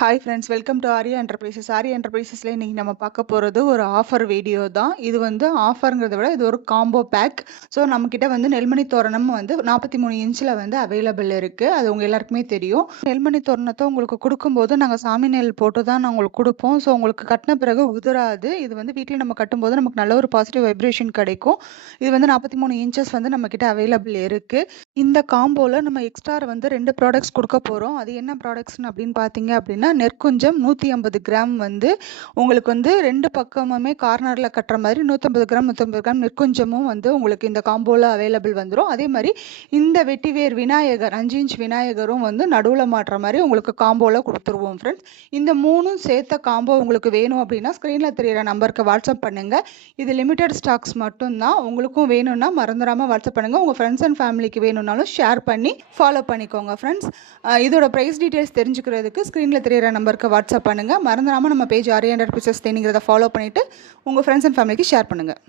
Hi friends, welcome to Arya Enterprises. Arya என்டர்பிரைசஸில் இன்றைக்கி நம்ம பார்க்க போகிறது ஒரு ஆஃபர் வீடியோ தான். இது வந்து ஆஃபருங்கிறத விட இது ஒரு காம்போ பேக். ஸோ நம்மக்கிட்ட வந்து நெல்மணி தோரணம் வந்து 43 இன்ச்சில் வந்து அவைலபிள் இருக்குது. அது உங்கள் எல்லாருக்குமே தெரியும். நெல்மணி தோரணத்தை உங்களுக்கு கொடுக்கும்போது நாங்கள் சாமி நெல் போட்டு தான் நான் உங்களுக்கு கொடுப்போம். ஸோ உங்களுக்கு கட்டின பிறகு உதிராது. இது வந்து வீட்டில் நம்ம கட்டும்போது நமக்கு நல்ல ஒரு பாசிட்டிவ் வைப்ரேஷன் கிடைக்கும். இது வந்து 43 இன்ச்சஸ் வந்து நம்மக்கிட்ட அவைலபிள் இருக்குது. இந்த காம்போவில் நம்ம எக்ஸ்ட்ரா வந்து 2 ப்ராடக்ட்ஸ் கொடுக்க போகிறோம். அது என்ன ப்ராடக்ட்ஸ்னு அப்படின்னு பார்த்தீங்க அப்படின்னா, நெற்குஞ்சம் 150 கிராம் வந்து உங்களுக்கு வந்து 2 பக்கமுமே கார்னரில் கட்டுற மாதிரி 150 கிராம் நெற்குஞ்சமும் வந்து உங்களுக்கு இந்த காம்போவில் அவைலபிள் வந்துடும். அதே மாதிரி இந்த வெட்டிவேர் விநாயகர் 5 இன்ச் விநாயகரும் வந்து நடுவில் மாட்டுற மாதிரி உங்களுக்கு காம்போவில் கொடுத்துருவோம் ஃப்ரெண்ட்ஸ். இந்த மூணும் சேர்த்த காம்போ உங்களுக்கு வேணும் அப்படின்னா ஸ்க்ரீனில் தெரியிற நம்பருக்கு வாட்ஸ்அப் பண்ணுங்கள். இது லிமிடெட் ஸ்டாக்ஸ் மட்டும்தான். உங்களுக்கும் வேணும்னா மறந்துடாமல் வாட்ஸ்அப் பண்ணுங்கள். உங்கள் ஃப்ரெண்ட்ஸ் அண்ட் ஃபேமிலிக்கு வேணும்னாலும் ஷேர் பண்ணி ஃபாலோ பண்ணிக்கோங்க ஃப்ரெண்ட்ஸ். இதோட ப்ரைஸ் டீட்டெயில்ஸ் தெரிஞ்சுக்கிறதுக்கு ஸ்க்ரீனில் தெரியிற நம்பருக்கு வாட்ஸ்அப் பண்ணுங்கள். மறந்துடாமல் நம்ம பேஜ் ஆர்யா என்டர்பிரைசஸ் தேனிங்கிறத ஃபாலோ பண்ணிவிட்டு உங்கள் ஃப்ரெண்ட்ஸ் அண்ட் ஃபேமிலிக்கு ஷேர் பண்ணுங்கள்.